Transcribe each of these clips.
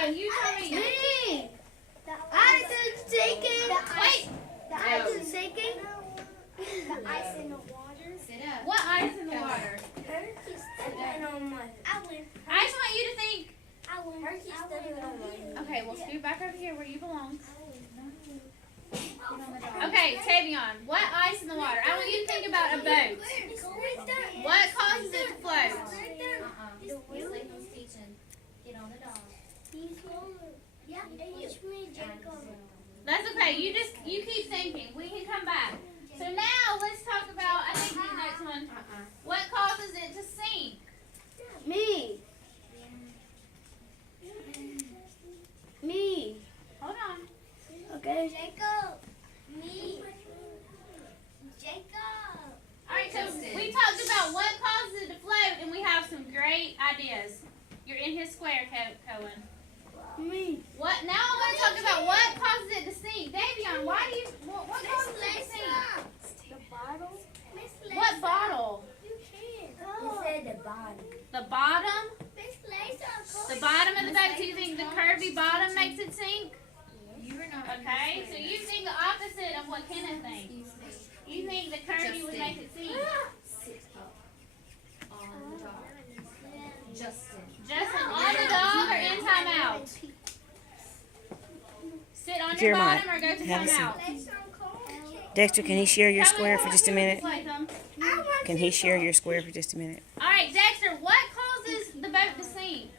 Davion, you tell me. Me. The ice is sinking. Wait. The ice is sinking. The ice in the water. Sit up. What ice in the water? Hershey's stepping on my. I just want you to think. Hershey's stepping on my. Okay, we'll scoot back over here where you belong. Okay, Tavion, what ice in the water? I want you to think about a boat. What causes it to float? He's teaching. Get on the dog. Yeah, That's okay. You keep thinking. We can come back. So now let's talk about, I think the next one. What causes it to sink? Me. Me. Hold on. Okay. Jacob. Me. Jacob. All right, so we talked about what causes it to float, and we have some great ideas. You're in his square, Cohen. Me. What? Now I want to talk about what causes it to sink. Davion, what causes it to sink? The bottle. What bottle? You can. You said the bottom. The bottom? Miss Lisa. The bottom of the boat. Do you think the curvy bottom makes it sink? You are not. Okay, so you think the opposite of what Kenneth thinks. You think the curvy would make it sink. Sit up on the dog. Justin. Justin, on the dog or in timeout? Sit on your Jeremiah, bottom or go to have a seat. timeout? Dexter, can he share your Tell me square what for just a you minute? like them. Can he share your square for just a minute? All right, Dexter, what causes the boat to sink?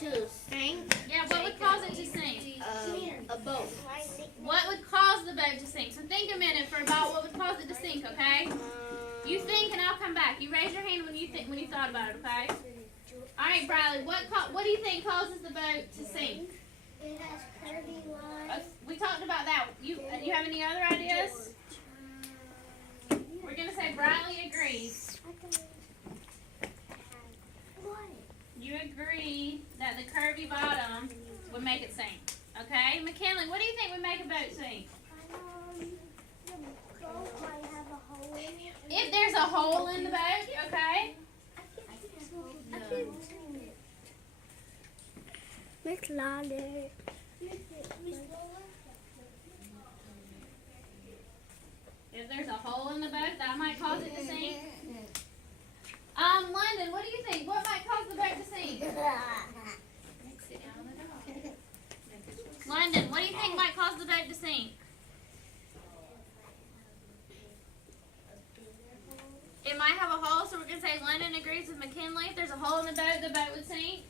To sink. Yeah, what would cause it to sink? A boat. What would cause the boat to sink? So think a minute for about what would cause it to sink, okay? You think and I'll come back. You raise your hand when you thought about it, okay? All right, Bradley, what do you think causes the boat to sink? It has curvy lines. We talked about that. You have any other ideas? We're gonna say Bradley agrees. You agree that the curvy bottom would make it sink, okay? McKinley, what do you think would make a boat sink? The boat might have a hole in it. If there's a hole in the boat, okay? Miss Lolly. Miss If there's a hole in the boat, that might cause it to sink. London, what do you think? What might cause the boat to sink? Sit down on the dog. London, what do you think might cause the boat to sink? It might have a hole, so we're going to say London agrees with McKinley. If there's a hole in the boat would sink.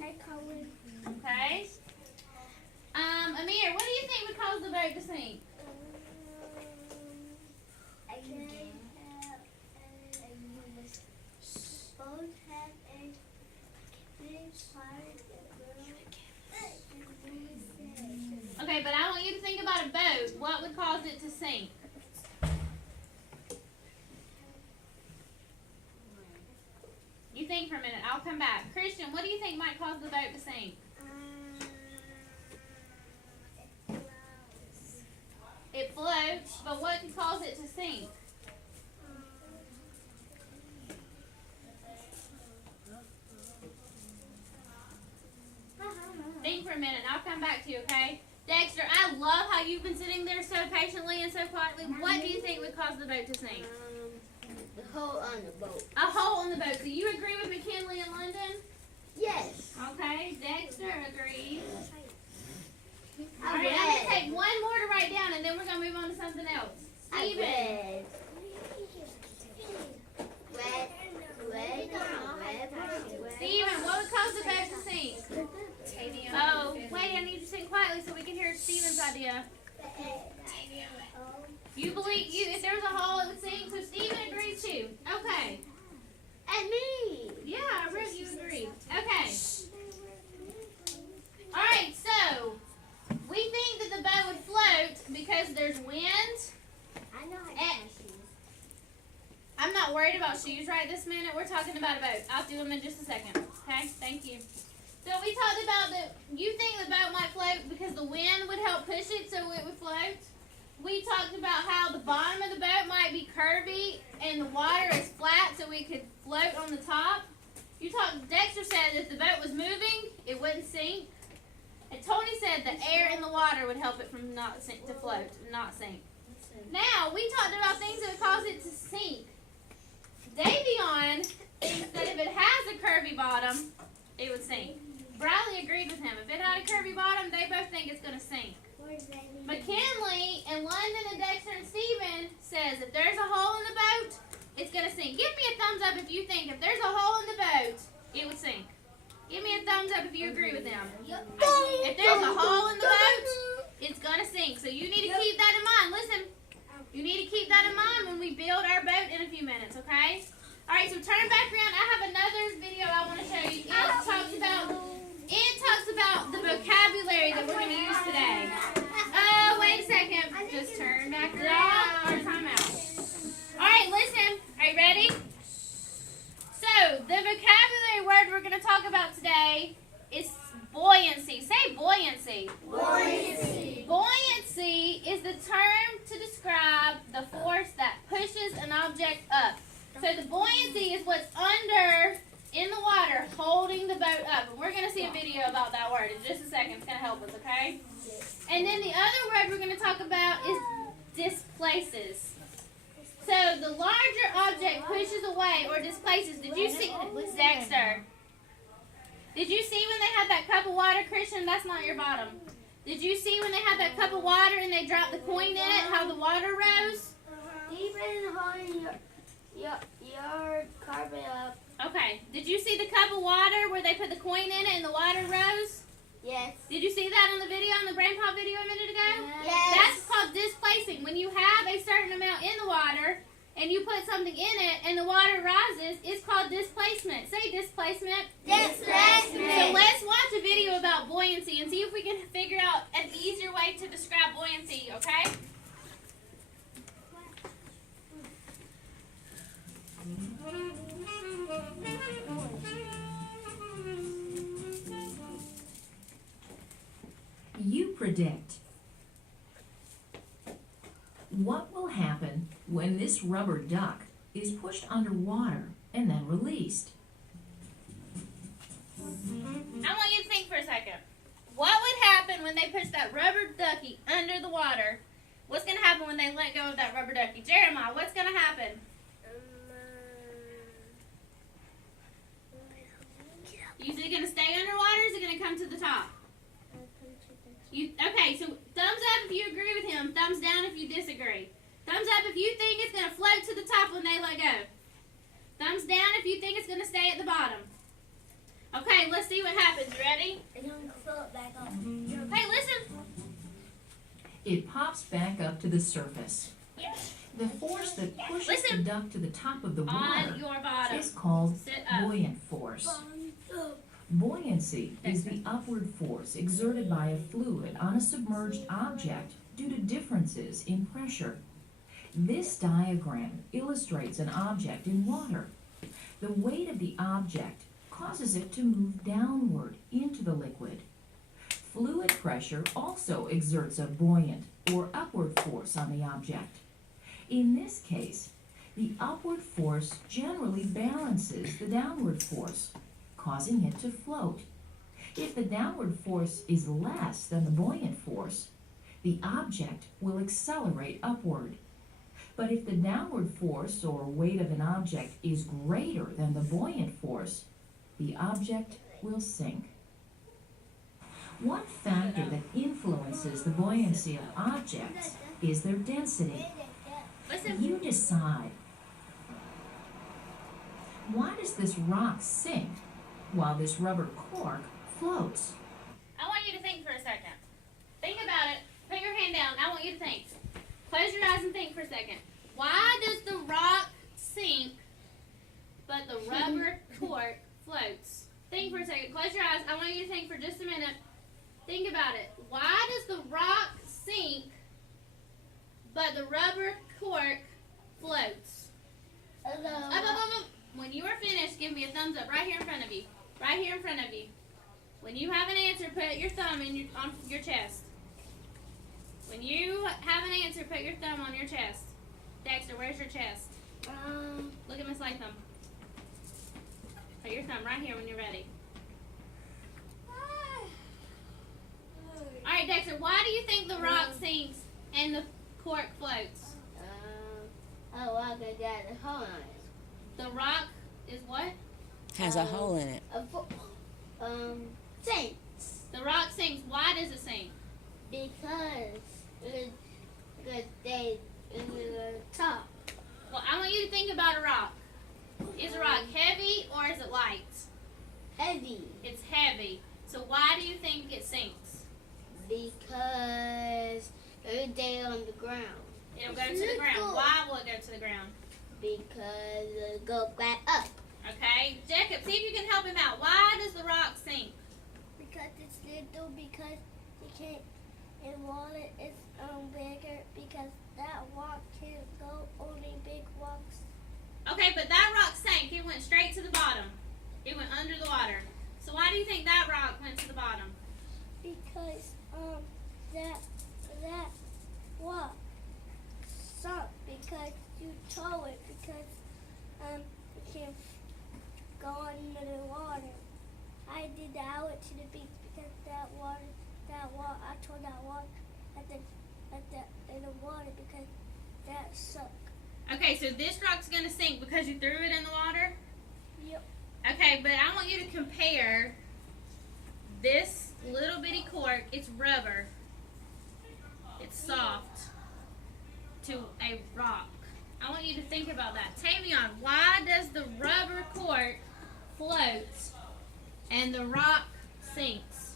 Hey, Colin. Okay. Amir, what do you think would cause the boat to sink? Both have a big part. Okay, but I want you to think about a boat. What would cause it to sink? You think for a minute. I'll come back. Christian, what do you think might cause the boat to sink? It floats, but what could cause it to sink? Think for a minute. I'll come back to you, okay? Dexter, I love how you've been sitting there so patiently and so quietly. What do you think would cause the boat to sink? The hole on the boat. A hole in the boat. So you agree with McKinley and London? Yes. Okay, Dexter agrees. All I right, I'm going to read. take one more to write down, and then we're going to move on to something else. I Steven. read. Red. Red. Steven, what would cause the boat to sink? Oh, wait, I need you to sing quietly so we can hear Steven's idea. You believe if there was a hole, it would sink, so Steven agrees too. Okay. And me. Yeah, I read you agree. Okay. All right, so we think that the boat would float because there's wind. I know how to Eh. catch shoes. I'm not worried about shoes right this minute. We're talking about a boat. I'll do them in just a second. Okay, thank you. So we talked about that. You think the boat might float because the wind would help push it so it would float? we talked about how the bottom of the boat might be curvy and the water is flat so we could float on the top. Dexter said if the boat was moving, it wouldn't sink. And Tony said the air in the water would help it from not sink to float and not sink. Now, we talked about things that would cause it to sink. Davion thinks that if it has a curvy bottom, it would sink. Bradley agreed with him. If it had a curvy bottom, they both think it's going to sink. McKinley and London and Dexter and Steven says if there's a hole in the boat, it's going to sink. Give me a thumbs up if you think if there's a hole in the boat, it would sink. Give me a thumbs up if you agree with them. If there's a hole in the boat, it's going to sink. So you need to keep that in mind. Listen, you need to keep that in mind when we build our boat in a few minutes, okay? All right, so turn back around. I have another video I want to show you. It talks about the vocabulary that we're going to use today. Wait a second. Just turn back around or time out. All right, listen. Are you ready? So, the vocabulary word we're going to talk about today is buoyancy. Say buoyancy. Buoyancy. Buoyancy is the term to describe the force that pushes an object up. So the buoyancy is what's under in the water holding the boat up. And we're going to see a video about that word in just a second. It's going to help us, okay? And then the other word we're going to talk about is displaces. So the larger object pushes away or displaces. Did you see, Dexter? Did you see when they had that cup of water, Christian? That's not your bottom. Did you see when they had that cup of water and they dropped the coin in it, how the water rose? Even holding your carpet up. Okay. Did you see the cup of water where they put the coin in it and the water rose? Yes. Did you see that on the video, on the brain pop video a minute ago? Yes. That's called displacing. When you have a certain amount in the water and you put something in it and the water rises, it's called displacement. Say displacement. Displacement. So let's watch a video about buoyancy and see if we can figure out an easier way to describe buoyancy, okay? You predict. What will happen when this rubber duck is pushed underwater and then released? I want you to think for a second. What would happen when they push that rubber ducky under the water? What's going to happen when they let go of that rubber ducky? Jeremiah, what's going to happen? Is it going to stay underwater or is it going to come to the top? Okay, so thumbs up if you agree with him. Thumbs down if you disagree. Thumbs up if you think it's going to float to the top when they let go. Thumbs down if you think it's going to stay at the bottom. Okay, let's see what happens. Ready? It's going to float back up. Hey, listen. It pops back up to the surface. The force that pushes Listen. the duck to the top of the On water your bottom. is called Sit up. buoyant force. Buoyancy is the upward force exerted by a fluid on a submerged object due to differences in pressure. This diagram illustrates an object in water. The weight of the object causes it to move downward into the liquid. Fluid pressure also exerts a buoyant or upward force on the object. In this case, the upward force generally balances the downward force, causing it to float. If the downward force is less than the buoyant force, the object will accelerate upward. But if the downward force or weight of an object is greater than the buoyant force, the object will sink. One factor that influences the buoyancy of objects is their density. Listen. You decide. Why does this rock sink while this rubber cork floats? I want you to think for a second. Think about it. Put your hand down. I want you to think. Close your eyes and think for a second. Why does the rock sink, but the rubber cork floats? Think for a second. Close your eyes. I want you to think for just a minute. Think about it. Why does the rock sink, but the rubber cork floats? Up, up, up, up. When you are finished, give me a thumbs up right here in front of you. Right here in front of you. When you have an answer, put your thumb on your chest. When you have an answer, put your thumb on your chest. Dexter, where's your chest? Look at Miss Latham. Put your thumb right here when you're ready. Alright, Dexter, why do you think the rock sinks and the cork floats? Oh, I got a hole on it. The rock is what? Has a hole in it. Sinks. The rock sinks. Why does it sink? Because they in the top. Well, I want you to think about a rock. Is a rock heavy or is it light? Heavy. It's heavy. So why do you think it sinks? Because they're on the ground. It'll go to the ground. Why will it go to the ground? Because it go back up. Okay, Jacob, see if you can help him out. Why does the rock sink? Because it's little, because you can't, and water is bigger, because that rock can't go, only big rocks. Okay, but that rock sank. It went straight to the bottom. It went under the water. So why do you think that rock went to the bottom? Because that rock sunk, because you tow it, because it can't go under the water. I did that. I went to the beach because that water, I told that rock in the water because that sunk. Okay, so this rock's going to sink because you threw it in the water? Yep. Okay, but I want you to compare this little bitty cork, it's rubber, it's soft, to a rock. I want you to think about that. Tavion, why does the rubber cork float and the rock sinks?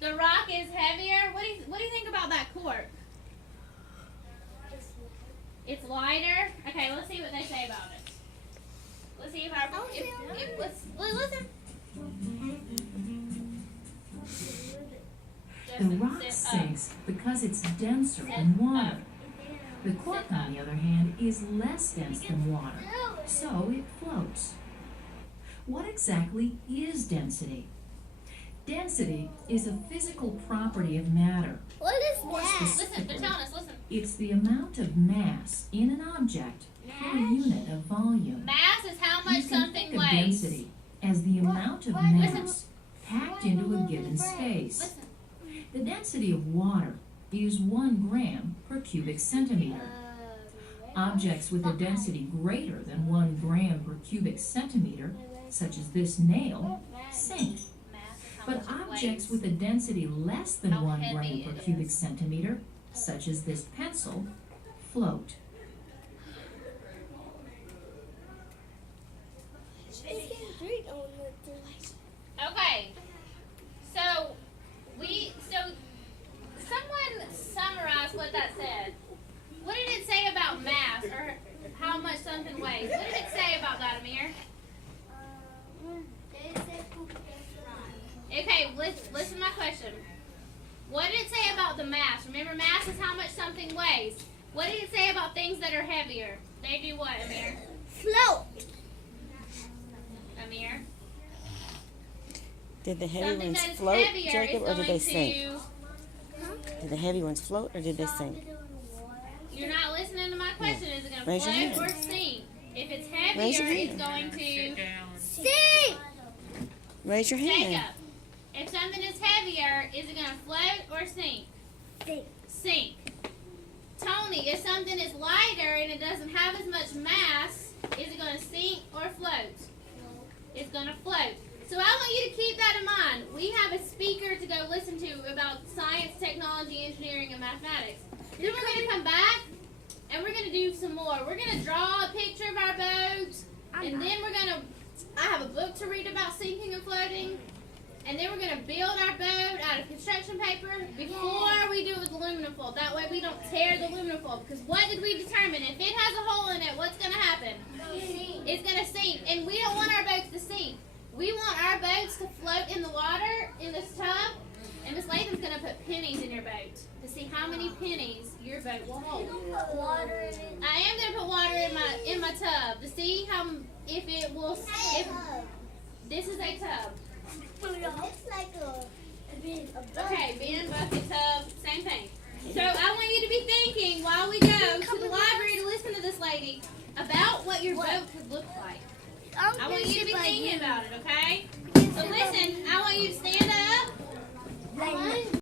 The rock is heavier? What do you think about that cork? It's lighter? Okay, let's see what they say about it. Let's see if our... listen. The rock sinks because it's denser than water. The cork, on the other hand, is less dense than water, so it floats. What exactly is density? Density is a physical property of matter. What is More that? Listen, they're specifically, telling us, listen. it's the amount of mass in an object per unit of volume. Mass is how You much can something think of weighs. density as the amount of mass packed into a given space. Listen. The density of water is 1 gram per cubic centimeter. Objects with a density greater than 1 gram per cubic centimeter, such as this nail, sink. Mass is how But much it objects weighs. with a density less than How 1 heavy gram per it cubic is. centimeter, such as this pencil, float. Okay. So someone summarize what that said. What did it say about mass or how much something weighs? What did it say about that, Amir? Okay, listen to my question. What did it say about the mass? Remember, mass is how much something weighs. What did it say about things that are heavier? They do what, Amir? Float. Amir? Did the heavy Something ones that is float, heavier Jacob, is or did they going sink? to... Did the heavy ones float, or did they sink? You're not listening to my question. Is it going to Raise your float hand. or sink? If it's Raise heavier, your it's hand. going to... Sing. Raise your hand. Jacob, if something is heavier, is it going to float or sink? Sing. Sink. Tony, if something is lighter and it doesn't have as much mass, is it going to sink or float? It's going to float. So I want you to keep that in mind. We have a speaker to go listen to about science, technology, engineering, and mathematics. Then we're going to come back and we're going to do some more. We're going to draw a picture of our boat, and then we're going to... I have a book to read about sinking and floating. And then we're going to build our boat out of construction paper before we do it with aluminum foil. That way we don't tear the aluminum foil. Because what did we determine? If it has a hole in it, what's going to happen? It's going to sink. And we don't want our boats to sink. We want our boats to float in the water in this tub. And Miss Latham's going to put pennies in your boat to see how many pennies your boat will hold. Water in it. I am going to put water in my tub to see how if it will. If this is a tub. It's like a big Okay, Ben, bucket tub. same thing. So I want you to be thinking while we go to the library to listen to this lady about what your boat could look like. I want you to be thinking about it, okay? So listen, I want you to stand up.